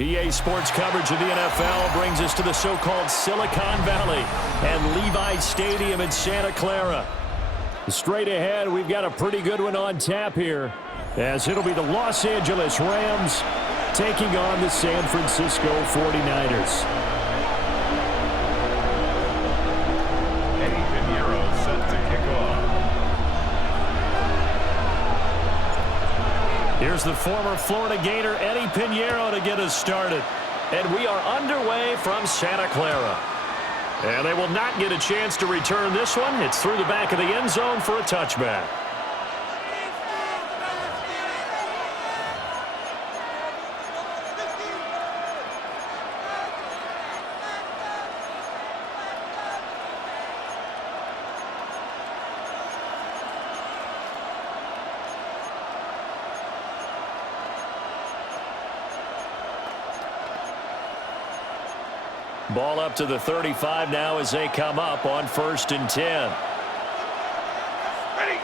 EA Sports coverage of the NFL brings us to the so-called Silicon Valley and Levi Stadium in Santa Clara. Straight ahead, we've got a pretty good one on tap here, as it'll be the Los Angeles Rams taking on the San Francisco 49ers. Here's the former Florida Gator, Eddie Pinheiro, to get us started. And we are underway from Santa Clara. And they will not get a chance to return this one. It's through the back of the end zone for a touchback. Ball up to the 35 now as they come up on 1st and 10. Ready.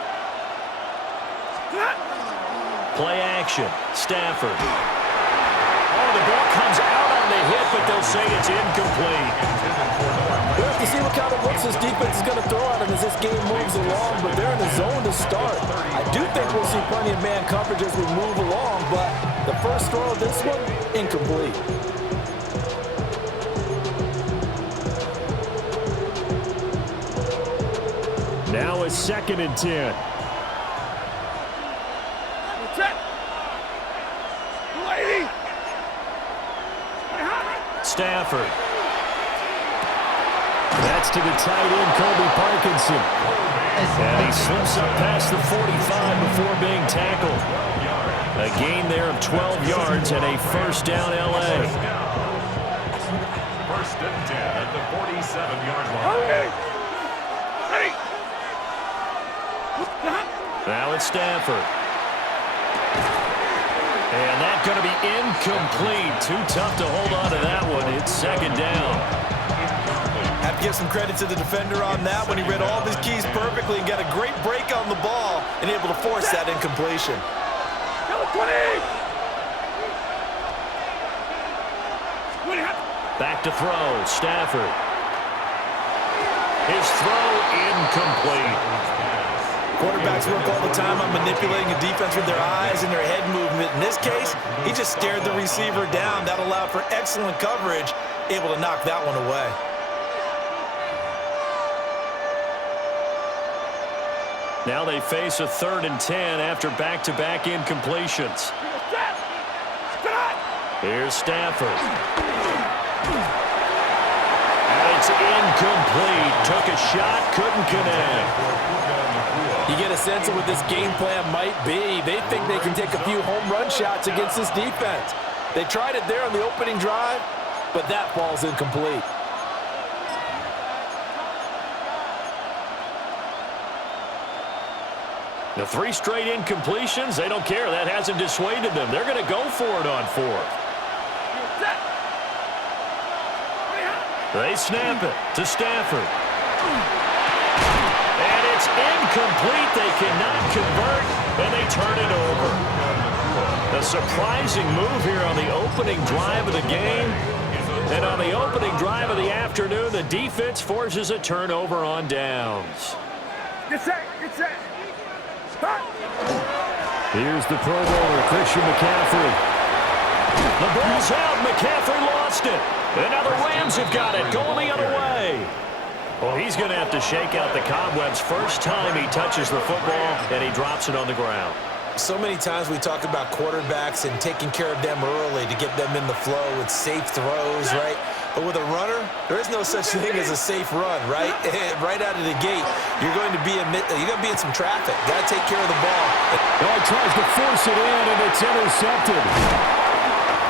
Play action. Stafford. Oh, the ball comes out on the hit, but they'll say it's incomplete. We'll have to see what kind of looks this defense is going to throw at them as this game moves along, but they're in the zone to start. I do think we'll see plenty of man coverage as we move along, but the first throw of this one, incomplete. Now it's 2nd and 10. Stafford. That's to the tight end, Kobe Parkinson. And he slips up past the 45 before being tackled. A gain there of 12 yards and a first down LA. 1st and 10 at the 47-yard line. Now it's Stafford. And that's going to be incomplete. Too tough to hold on to that one. It's 2nd down. Have to give some credit to the defender on that when he read all of his keys perfectly and got a great break on the ball and able to force that incompletion. Back to throw. Stafford. His throw incomplete. Quarterbacks work all the time on manipulating a defense with their eyes and their head movement. In this case, he just stared the receiver down. That allowed for excellent coverage, able to knock that one away. Now they face a 3rd and 10 after back-to-back incompletions. Here's Stafford. And it's incomplete. Took a shot, couldn't connect. You get a sense of what this game plan might be. They think they can take a few home run shots against this defense. They tried it there on the opening drive, but that falls incomplete. The 3 straight incompletions, they don't care. That hasn't dissuaded them. They're going to go for it on 4th. They snap it to Stafford. And it's incomplete. They cannot convert, and they turn it over. A surprising move here on the opening drive of the game. And on the opening drive of the afternoon, the defense forces a turnover on downs. Get set. Here's the Pro Bowler, Christian McCaffrey. The ball's out. McCaffrey lost it. And now the Rams have got it, going the other way. Well, he's going to have to shake out the cobwebs first time he touches the football, and he drops it on the ground. So many times we talk about quarterbacks and taking care of them early to get them in the flow with safe throws, right? But with a runner, there is no such thing as a safe run, right? Right out of the gate, you're going to be in some traffic. Got to take care of the ball. He tries to force it in, and it's intercepted.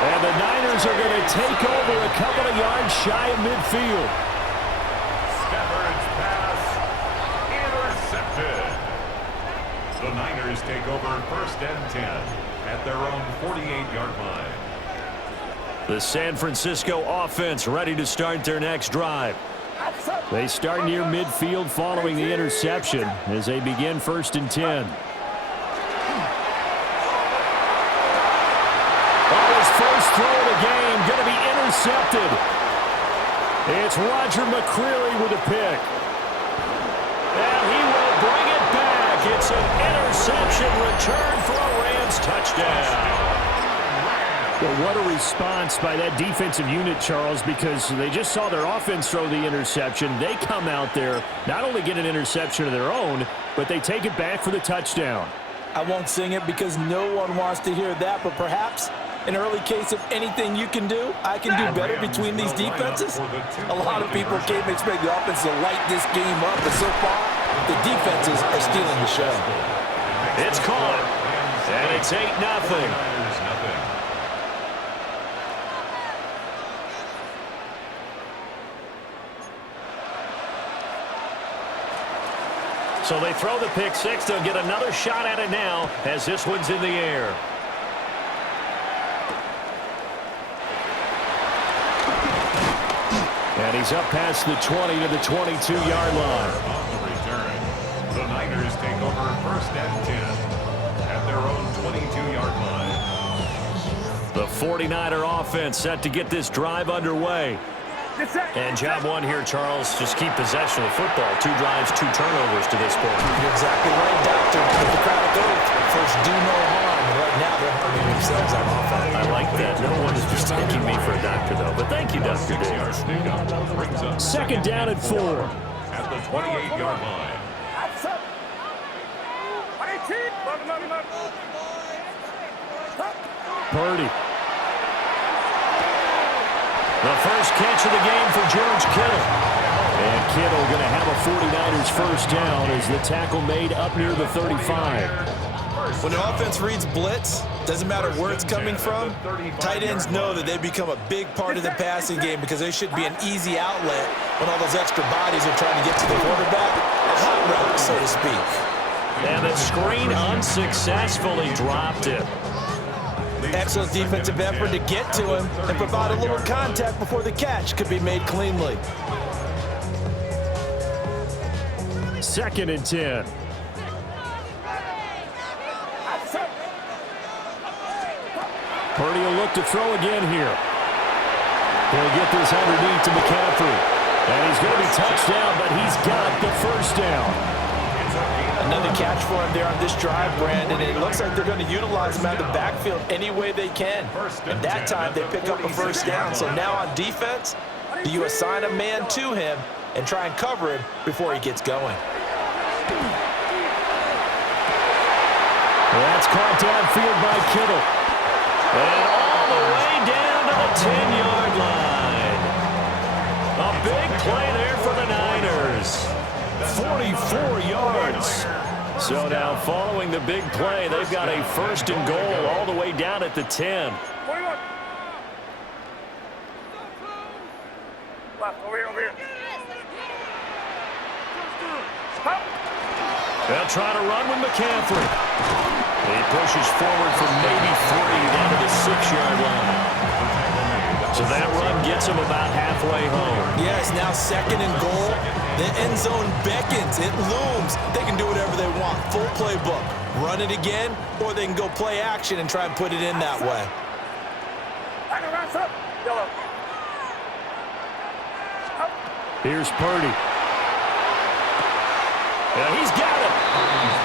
And the Niners are going to take over a couple of yards shy of midfield. Stafford's pass intercepted. The Niners take over 1st and 10 at their own 48-yard line. The San Francisco offense ready to start their next drive. They start near midfield following the interception as they begin 1st and 10. First throw of the game intercepted. It's Roger McCreary with a pick. And he will bring it back. It's an interception return for a Rams touchdown. Well, what a response by that defensive unit, Charles, because they just saw their offense throw the interception. They come out there, not only get an interception of their own, but they take it back for the touchdown. I won't sing it because no one wants to hear that, but perhaps an early case of anything you can do, I can do better between these defenses. A lot of people can't expect the offense to light this game up, but so far, the defenses are stealing the show. It's caught, and it's 8-0. So they throw the pick six. They'll get another shot at it now as this one's in the air. And he's up past the 20 to the 22-yard line. On the return, the Niners take over 1st and 10 at their own 22-yard line. The 49er offense set to get this drive underway. And job one here, Charles, just keep possession of the football. 2 drives, 2 turnovers to this point. You're exactly right, Doctor. Hippocratic oath. First, do no harm. And right now, they're harming themselves on offense. I like that. No one is mistaking me for a doctor, though. But thank you, Dr. Davis. 2nd down and 4. At the 28-yard line. Purdy. The first catch of the game for George Kittle. And Kittle going to have a 49ers first down as the tackle made up near the 35. When the offense reads blitz, doesn't matter where it's coming from, tight ends know that they become a big part of the passing game because they should be an easy outlet when all those extra bodies are trying to get to the quarterback. A hot route, so to speak. And the screen unsuccessfully dropped it. Excellent defensive effort to get to him and provide a little contact before the catch could be made cleanly. 2nd and 10. Purdy will look to throw again here. He'll get this underneath to McCaffrey. And he's going to be touched down, but he's got the first down. Another catch for him there on this drive, Brandon. And it looks like they're going to utilize him out of the backfield any way they can. And that time, they pick up a first down. So now on defense, do you assign a man to him and try and cover him before he gets going? That's caught downfield by Kittle. And all the way down to the 10-yard line. A big play there for the Niners. 44 yards. So now following the big play, they've got a 1st and goal all the way down at the 10. They'll try to run with McCaffrey. He pushes forward from maybe 3 down to the 6-yard line. So that run gets him about halfway home. Yeah, it's now 2nd and goal. The end zone beckons. It looms. They can do whatever they want. Full playbook. Run it again, or they can go play action and try and put it in that way. Here's Purdy. And he's got it.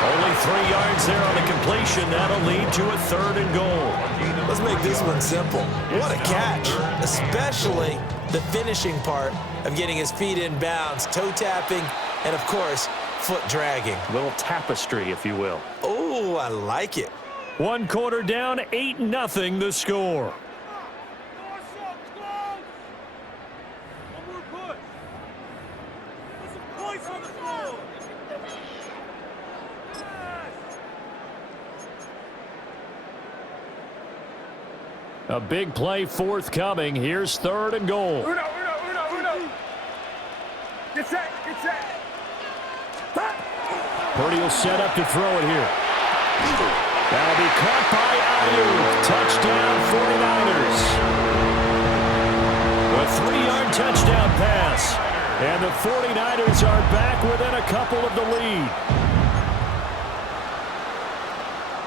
Only 3 yards there on the completion. That'll lead to a 3rd and goal. Let's make this one simple. What a catch, especially the finishing part of getting his feet in bounds, toe tapping, and of course, foot dragging. A little tapestry, if you will. Oh, I like it. 1 quarter down, 8-0 the score. A big play forthcoming. Here's 3rd and goal. Purdy will set up to throw it here. That'll be caught by Ayuk. Touchdown 49ers. A 3-yard touchdown pass. And the 49ers are back within a couple of the lead.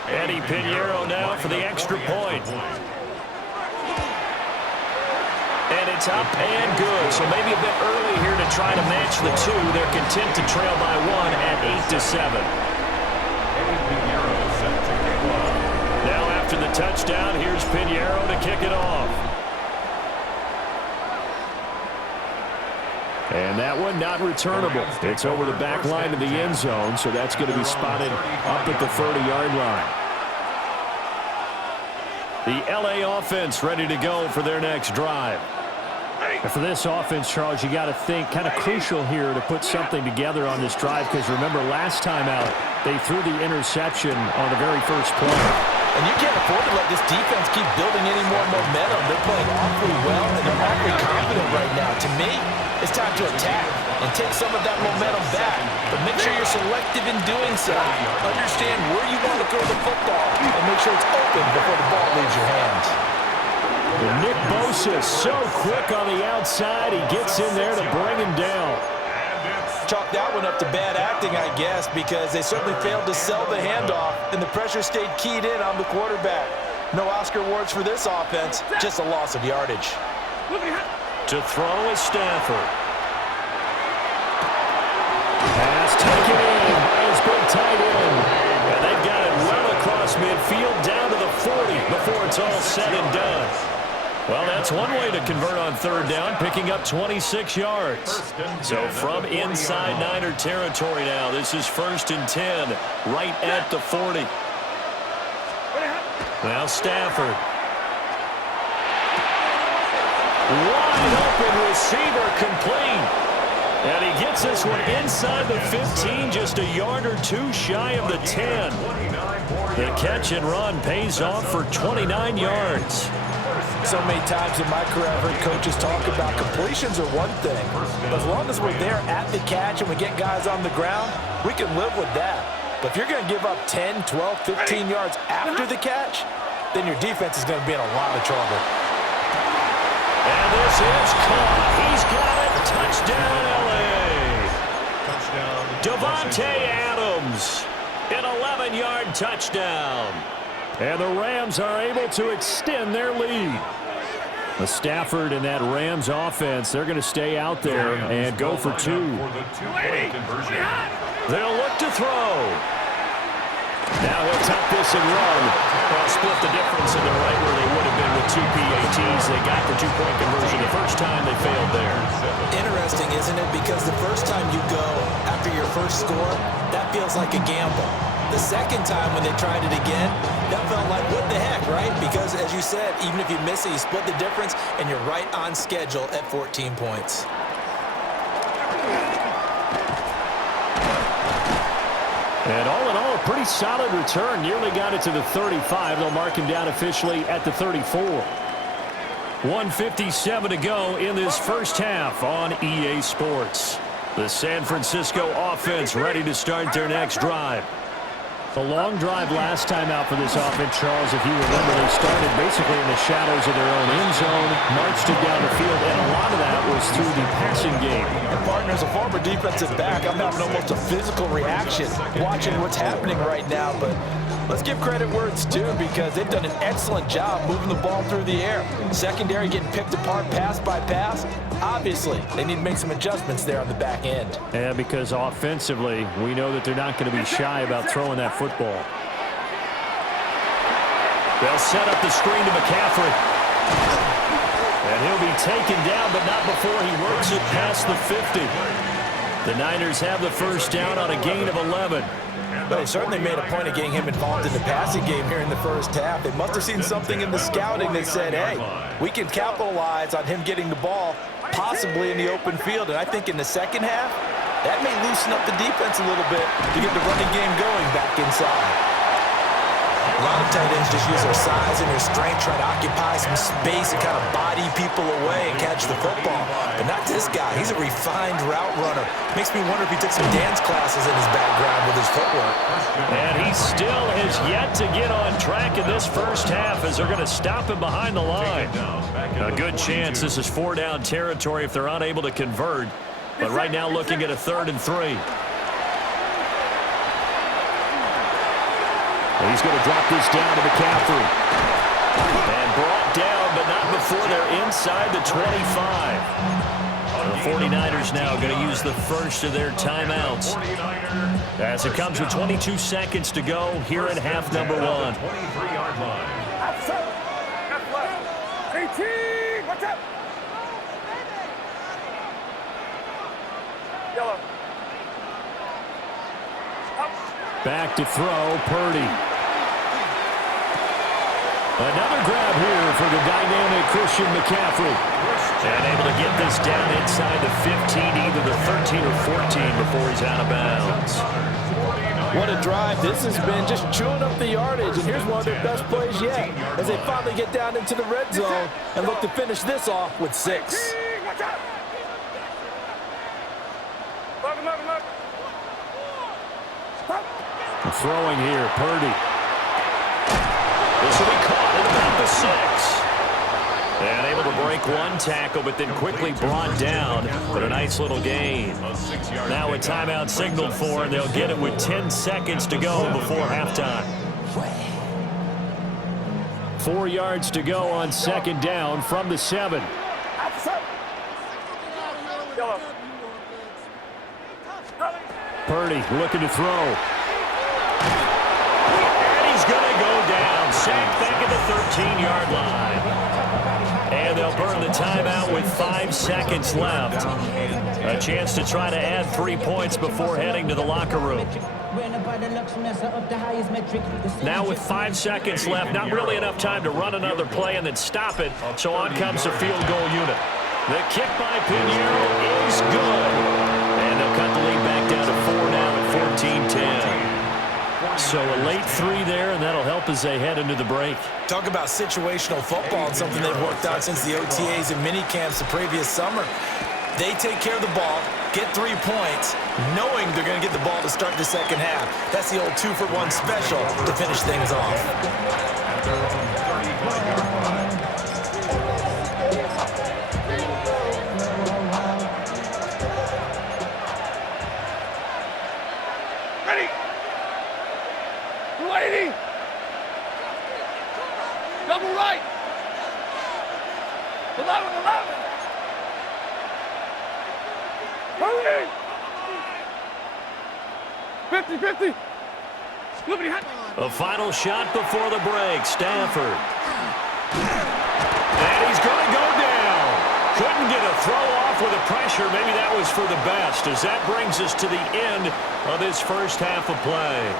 Eddie Pinheiro now for the extra point. And it's up and good. So maybe a bit early here to try to match the two. They're content to trail by 1 at 8-7. Now after the touchdown, here's Pinheiro to kick it off. And that one not returnable. It's over the back line of the end zone, so that's going to be spotted up at the 30-yard line. The LA offense ready to go for their next drive. And for this offense, Charles, you got to think kind of crucial here to put something together on this drive, because remember last time out they threw the interception on the very first play. And you can't afford to let this defense keep building any more momentum. They're playing awfully well, and they're awfully confident right now. To me, it's time to attack and take some of that momentum back. But make sure you're selective in doing so. Understand where you want to throw the football, and make sure it's open before the ball leaves your hands. And Nick Bosa so quick on the outside. He gets in there to bring him down. Chalk that one up to bad acting, I guess, because they certainly failed to sell the handoff, and the pressure stayed keyed in on the quarterback. No Oscar awards for this offense, just a loss of yardage. To throw is Stafford. Pass taken in by his big tight end. And they've got it well across midfield down to the 40 before it's all said and done. Well, that's one way to convert on third down, picking up 26 yards. So from inside Niner territory now, this is 1st and 10, right at the 40. Now Stafford. Wide open receiver complete. And he gets this one inside the 15, just a yard or two shy of the 10. The catch and run pays off for 29 yards. So many times in my career I've heard coaches talk about completions are one thing, but as long as we're there at the catch and we get guys on the ground, we can live with that. But if you're going to give up 10, 12, 15 yards after the catch, then your defense is going to be in a lot of trouble. And this is caught. He's got it. Touchdown, L.A. Devontae Adams, an 11-yard touchdown. And the Rams are able to extend their lead. The Stafford and that Rams offense, they're going to stay out there and go for 2. They'll look to throw. Now he'll tuck this and run. Well, split the difference, and they're right where they would have been with 2 PATs. They got the 2-point conversion the first time. They failed there. Interesting, isn't it? Because the first time you go after your first score, that feels like a gamble. The second time when they tried it again, that felt like, what the heck, right? Because, as you said, even if you miss it, you split the difference, and you're right on schedule at 14 points. And all in all, a pretty solid return. Nearly got it to the 35. They'll mark him down officially at the 34. 1:57 to go in this first half on EA Sports. The San Francisco offense ready to start their next drive. The long drive last time out for this offense, Charles, if you remember, they started basically in the shadows of their own end zone, marched it down the field, and a lot of that was through the passing game. And partner, as a former defensive back, I'm having almost a physical reaction watching what's happening right now, but let's give credit where it's due, because they've done an excellent job moving the ball through the air. Secondary getting picked apart pass by pass. Obviously, they need to make some adjustments there on the back end. Yeah, because offensively, we know that they're not going to be shy about throwing that football. They'll set up the screen to McCaffrey. And he'll be taken down, but not before he works it past the 50. The Niners have the first down on a gain of 11. But they certainly made a point of getting him involved in the passing game here in the first half. They must have seen something in the scouting that said, hey, we can capitalize on him getting the ball possibly in the open field. And I think in the second half, that may loosen up the defense a little bit to get the running game going back inside. A lot of tight ends just use their size and their strength, try to occupy some space and kind of body people away and catch the football. But not this guy. He's a refined route runner. Makes me wonder if he took some dance classes in his background with his footwork. And he still has yet to get on track in this first half as they're going to stop him behind the line. A good chance this is 4-down territory if they're unable to convert. But right now looking at a 3rd and 3. He's going to drop this down to McCaffrey. And brought down, but not before they're inside the 25. The 49ers now going to use the first of their timeouts as it comes with 22 seconds to go here in half number one. 23-yard line. 18, watch out. Yellow. Back to throw, Purdy. Another grab here for the dynamic Christian McCaffrey. And able to get this down inside the 15, either the 13 or 14 before he's out of bounds. What a drive this has been, just chewing up the yardage. And here's one of their best plays yet as they finally get down into the red zone and look to finish this off with 6. Watch out. Look. Throwing here, Purdy. This will be caught at about the 6. And able to break one tackle, but then quickly brought down. But a nice little gain. Now a timeout signaled for, and they'll get it with 10 seconds to go before halftime. 4 yards to go on second down from the 7. Purdy looking to throw. And he's going to go down. Sacked back at the 13-yard line. And they'll burn the timeout with 5 seconds left. A chance to try to add 3 points before heading to the locker room. Now with 5 seconds left, not really enough time to run another play and then stop it. So on comes the field goal unit. The kick by Pinheiro is good. And they'll cut the lead back down to 4 now at 14-10. So a late 3 there, and that'll help as they head into the break. Talk about situational football and something they've worked out since the OTAs and mini camps the previous summer. They take care of the ball, get 3 points, knowing they're going to get the ball to start the second half. That's the old 2-for-1 special to finish things off. At their own 35-yard line. Ready. Lady. Double right. 11. Hurry. 50. A final shot before the break. Stafford. And he's going to go down. Couldn't get a throw off with the pressure. Maybe that was for the best, as that brings us to the end of this first half of play.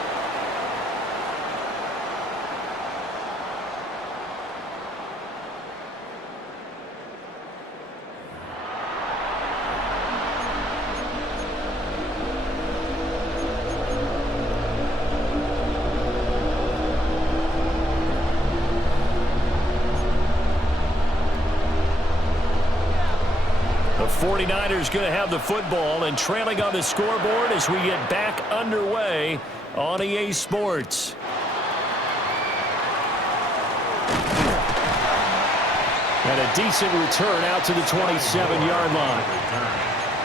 The 49ers going to have the football and trailing on the scoreboard as we get back underway on EA Sports. And a decent return out to the 27-yard line.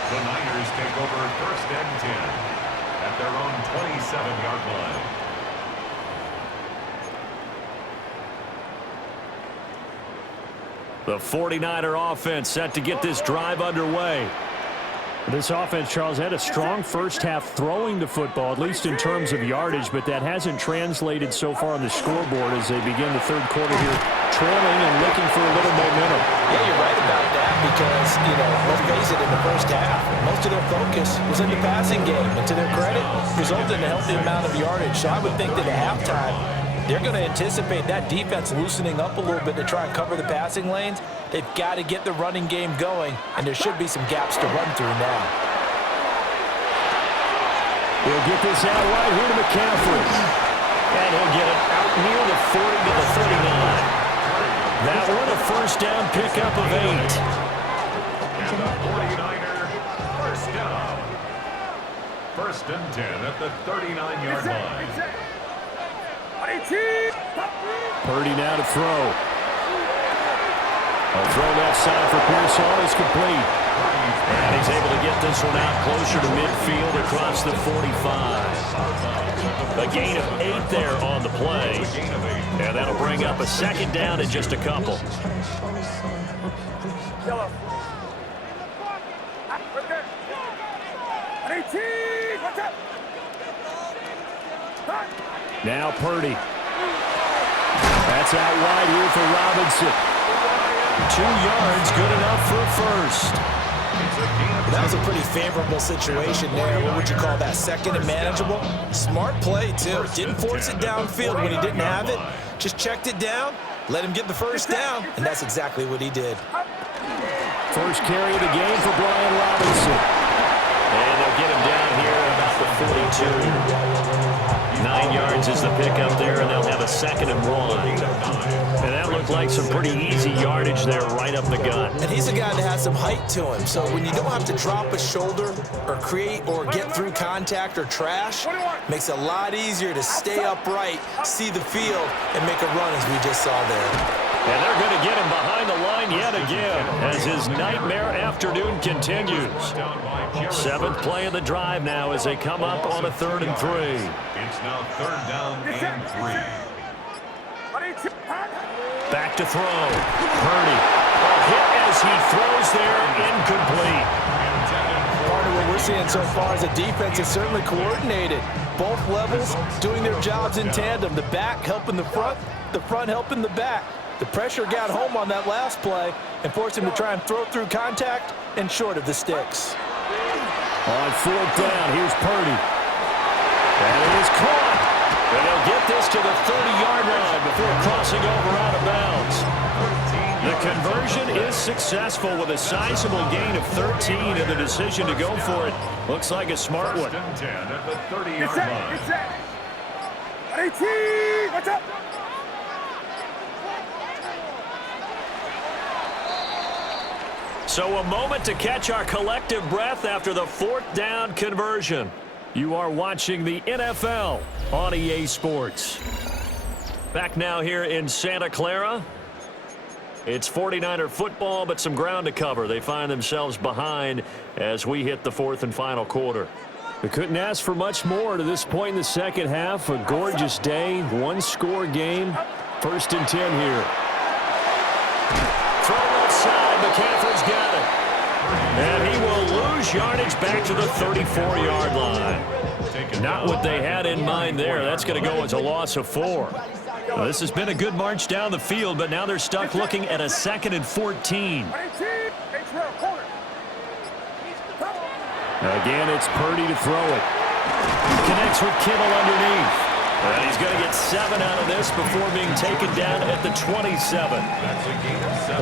The Niners take over first and 10 at their own 27-yard line. The 49er offense set to get this drive underway. This offense, Charles, had a strong first half throwing the football, at least in terms of yardage, but that hasn't translated so far on the scoreboard as they begin the third quarter here, trailing and looking for a little momentum. Yeah, you're right about that because, let's face it, in the first half, most of their focus was in the passing game. And to their credit, resulted in a healthy amount of yardage. So I would think that at halftime, they're going to anticipate that defense loosening up a little bit to try and cover the passing lanes. They've got to get the running game going, and there should be some gaps to run through now. We'll get this out right here to McCaffrey. And he'll get it out near the 40 to the 39. That one a first down pickup of 8. And the 49er first down. First and 10 at the 39-yard line. Purdy now to throw. A throw left side for Pearson is complete. And he's able to get this one out closer to midfield across the 45. A gain of 8 there on the play. And that'll bring up a second down in just a couple. Now Purdy. That's out wide here for Robinson. 2 yards, good enough for a first. That was a pretty favorable situation there. What would you call that? Second and manageable? Smart play, too. Didn't force it downfield when he didn't have it. Just checked it down, let him get the first down, and that's exactly what he did. First carry of the game for Brian Robinson. And they'll get him down here at about the 42. 9 yards is the pickup there, and they'll have a 2nd and 1. And that looked like some pretty easy yardage there right up the gut. And he's a guy that has some height to him, so when you don't have to drop a shoulder or create or get through contact or trash, makes it a lot easier to stay upright, see the field, and make a run as we just saw there. And they're going to get him behind the line yet again as his nightmare afternoon continues. 7th play of the drive now as they come up on a 3rd and 3. It's now 3rd down and 3. Back to throw. Purdy. A hit as he throws there, incomplete. Part of what we're seeing so far is the defense is certainly coordinated. Both levels doing their jobs in tandem. The back helping the front helping the back. The pressure got home on that last play and forced him to try and throw through contact and short of the sticks. On 4th down, here's Purdy. And it is caught. And they'll get this to the 30-yard line before crossing over out of bounds. The conversion is successful with a sizable gain of 13 and the decision to go for it. Looks like a smart one. 1st and 10 at the 30-yard line. What's up? So a moment to catch our collective breath after the 4th down conversion. You are watching the NFL on EA Sports. Back now here in Santa Clara. It's 49er football, but some ground to cover. They find themselves behind as we hit the 4th and final quarter. We couldn't ask for much more to this point in the second half. A gorgeous day, 1-score game. 1st and 10 here. Throw left side, McCaffrey's got it. And he will lose yardage back to the 34-yard line. Not what they had in mind there. That's going to go as a loss of 4. Well, this has been a good march down the field, but now they're stuck looking at a 2nd and 14. Again, it's Purdy to throw it. Connects with Kittle underneath. And he's going to get 7 out of this before being taken down at the 27.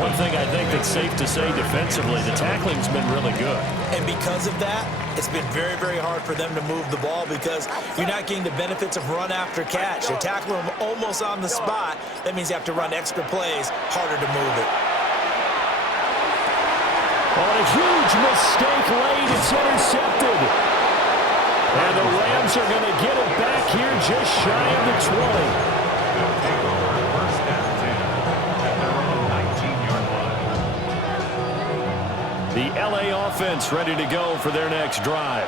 One thing I think that's safe to say defensively, the tackling's been really good. And because of that, it's been very, very hard for them to move the ball because you're not getting the benefits of run after catch. You're tackling them almost on the spot. That means you have to run extra plays, harder to move it. On a huge mistake late, it's intercepted. And the Rams are going to get it back here just shy of the 20. They'll take over 1st and 10 at their own 19-yard line. The LA offense ready to go for their next drive.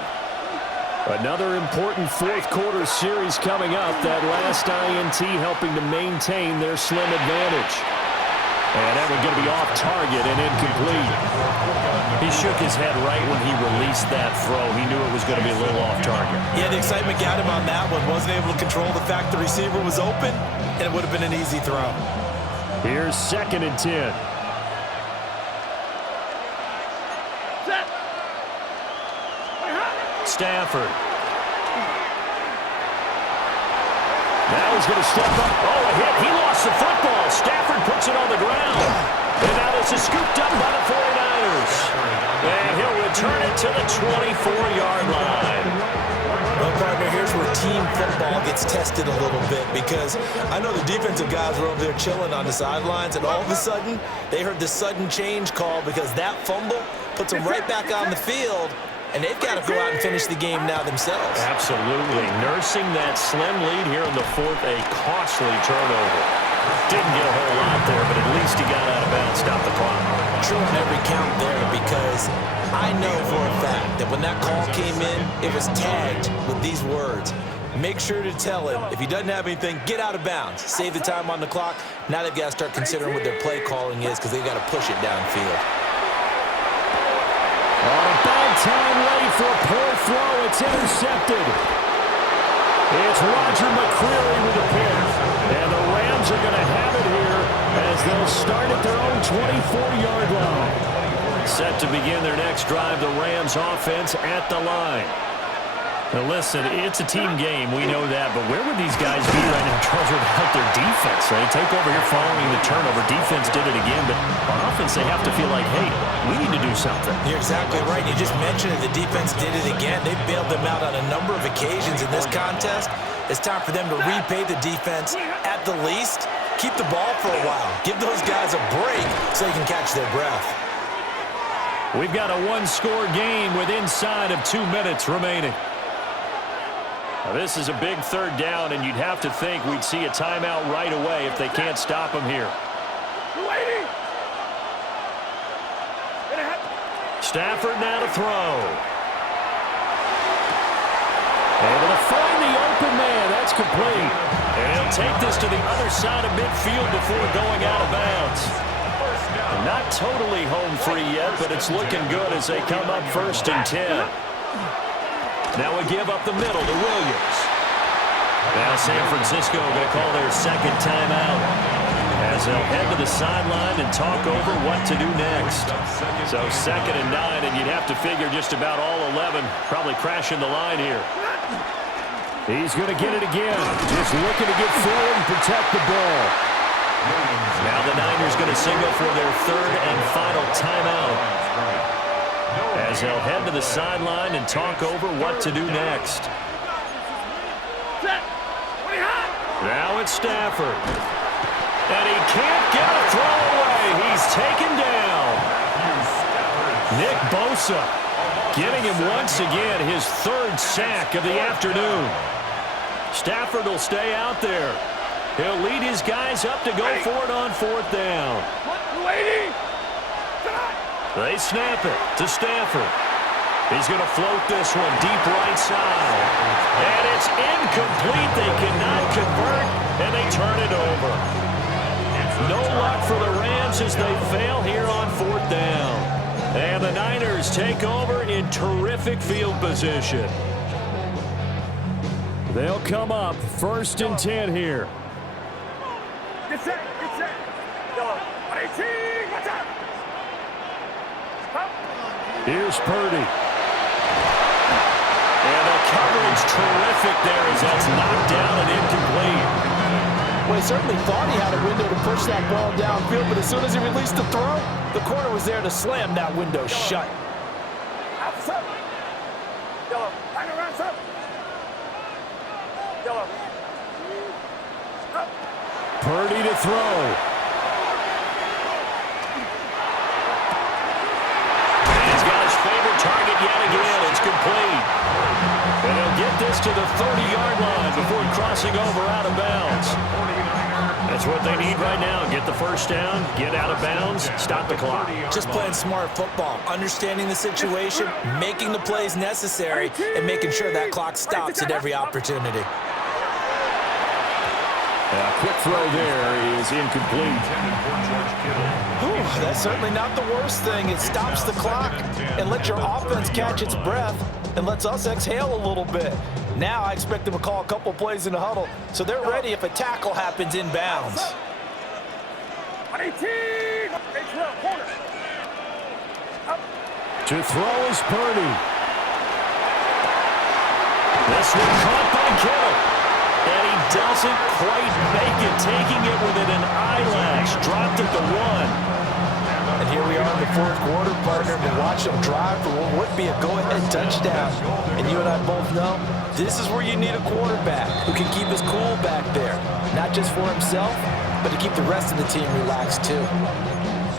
Another important 4th quarter series coming up. That last INT helping to maintain their slim advantage. And that one's going to be off target and incomplete. He shook his head right when he released that throw. He knew it was going to be a little off target. Yeah, the excitement got him on that one. Wasn't able to control the fact the receiver was open, and it would have been an easy throw. Here's 2nd and 10. Stafford. Now he's going to step up. Oh, a hit. He lost the football. Stafford puts it on the ground. And now this is scooped up by the 49ers. And he'll return it to the 24-yard line. Well, partner, here's where team football gets tested a little bit because I know the defensive guys were over there chilling on the sidelines, and all of a sudden, they heard the sudden change call because that fumble puts them right back on the field, and they've got to go out and finish the game now themselves. Absolutely. Nursing that slim lead here in the 4th, a costly turnover. Didn't get a whole lot there, but at least he got out of bounds, stopped the clock. True on every count there because I know for a fact that when that call came in, it was tagged with these words: make sure to tell him if he doesn't have anything, get out of bounds. Save the time on the clock. Now they've got to start considering what their play calling is because they've got to push it downfield. On a bad time late for a poor throw. It's intercepted. It's Roger McCreary with the pick. And the Rams are going to have it here as they'll start at their own 24-yard line. Set to begin their next drive, the Rams offense at the line. Now listen, it's a team game, we know that, but where would these guys be right now, Charles, without their defense? They take over here following the turnover. Defense did it again, but on offense they have to feel like, hey, we need to do something. You're exactly right. You just mentioned it. The defense did it again. They bailed them out on a number of occasions in this contest. It's time for them to repay the defense at the least. Keep the ball for a while. Give those guys a break so they can catch their breath. We've got a one-score game with inside of 2 minutes remaining. Now, this is a big third down, and you'd have to think we'd see a timeout right away if they can't stop him here. Stafford now to throw. Able to find the open man. That's complete. And he'll take this to the other side of midfield before going out of bounds. Not totally home free yet, but it's looking good as they come up 1st and 10. Now we give up the middle to Williams. Now San Francisco going to call their second timeout as they'll head to the sideline and talk over what to do next. So 2nd and 9, and you'd have to figure just about all 11 probably crashing the line here. He's going to get it again. Just looking to get forward and protect the ball. Now the Niners going to signal for their 3rd and final timeout as they'll head to the sideline and talk over what to do next. Now it's Stafford. And he can't get a throw away. He's taken down. Nick Bosa getting him once again his 3rd sack of the afternoon. Stafford will stay out there. He'll lead his guys up to go for it on 4th down. They snap it to Stafford. He's going to float this one deep right side. And it's incomplete. They cannot convert, and they turn it over. No luck for the Rams as they fail here on 4th down. And the Niners take over in terrific field position. They'll come up 1st and 10 here. Get set, get set. Watch out. Here's Purdy. And the coverage terrific there as that's knocked down and incomplete. Well, he certainly thought he had a window to push that ball downfield, but as soon as he released the throw, the corner was there to slam that window shut. Purdy to throw. And he's got his favorite target yet again. It's complete. And he'll get this to the 30-yard line before crossing over out of bounds. That's what they need right now. Get the 1st down, get out of bounds, stop the clock. Just playing smart football, understanding the situation, making the plays necessary, and making sure that clock stops at every opportunity. A quick throw there is incomplete. That's certainly not the worst thing. It stops the clock and lets your offense catch its breath and lets us exhale a little bit. Now I expect them to call a couple plays in the huddle so they're ready if a tackle happens in bounds. To throw is Purdy. This one caught by Kittle. And he doesn't quite make it, taking it within an eyelash. Dropped at the 1. And here we are in the 4th quarter, partner, to watch them drive for what would be a go-ahead touchdown. And you and I both know this is where you need a quarterback who can keep his cool back there. Not just for himself, but to keep the rest of the team relaxed too.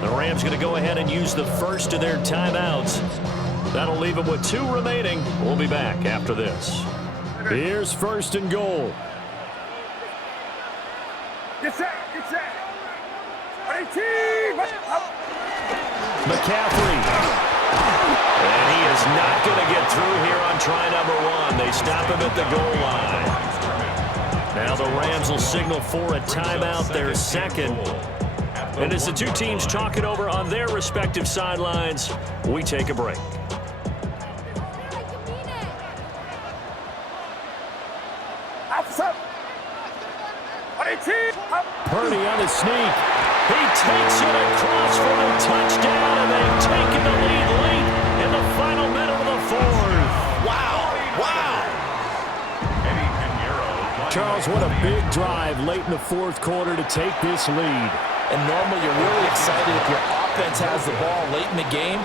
The Rams going to go ahead and use the 1st of their timeouts. That'll leave them with 2 remaining. We'll be back after this. Here's 1st and goal. Get set, get set. McCaffrey. And he is not going to get through here on try number 1. They stop him at the goal line. Now the Rams will signal for a timeout, their second. And as the two teams talk it over on their respective sidelines, we take a break. Purdy on the sneak. He takes it across for a touchdown, and they've taken the lead late in the final minute of the fourth. Wow. Charles, what a big drive late in the fourth quarter to take this lead. And normally you're really excited if your offense has the ball late in the game.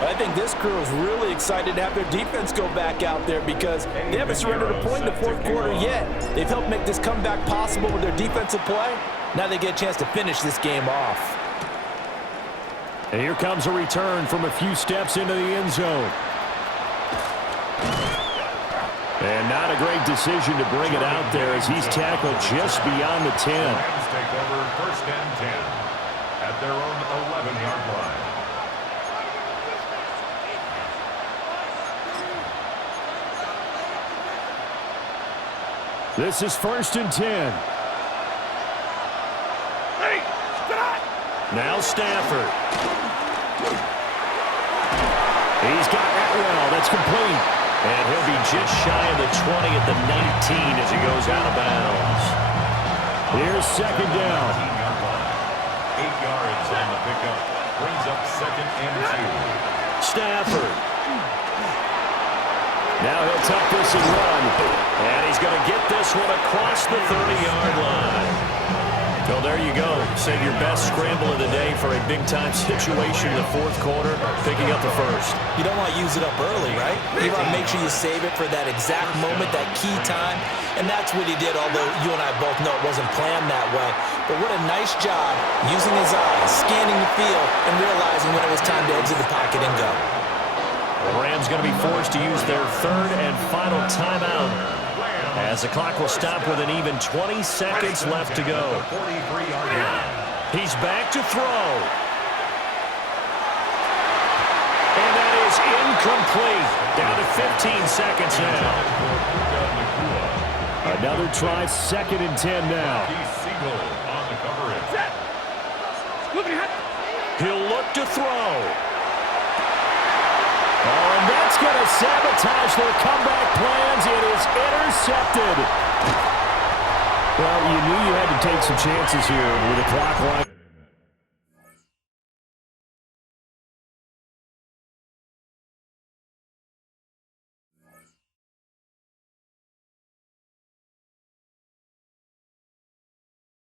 But I think this crew is really excited to have their defense go back out there because they haven't surrendered a point in the fourth quarter yet. They've helped make this comeback possible with their defensive play. Now they get a chance to finish this game off. And here comes a return from a few steps into the end zone. And not a great decision to bring it out there as he's tackled just beyond the 10. Rams take over 1st and 10 at their own 11-yard line. This is 1st and 10. Now Stafford. He's got Atwell. That's complete. And he'll be just shy of the 20 at the 19 as he goes out of bounds. Here's 2nd down. 8 yards on the pickup. Brings up 2nd and 2. Stafford. Now he'll tuck this and run. And he's going to get this one across the 30-yard line. Well, there you go. Save your best scramble of the day for a big-time situation in the fourth quarter, picking up the first. You don't want to use it up early, right? You want to make sure you save it for that exact moment, that key time. And that's what he did, although you and I both know it wasn't planned that way. But what a nice job using his eyes, scanning the field, and realizing when it was time to exit the pocket and go. The Rams going to be forced to use their 3rd and final timeout as the clock will stop with an even 20 seconds left to go. He's back to throw. And that is incomplete. Down to 15 seconds now. Another try, 2nd and 10 now. He'll look to throw. Oh, and that's going to sabotage their comeback plans. It is intercepted. Well, you knew you had to take some chances here with the clock line.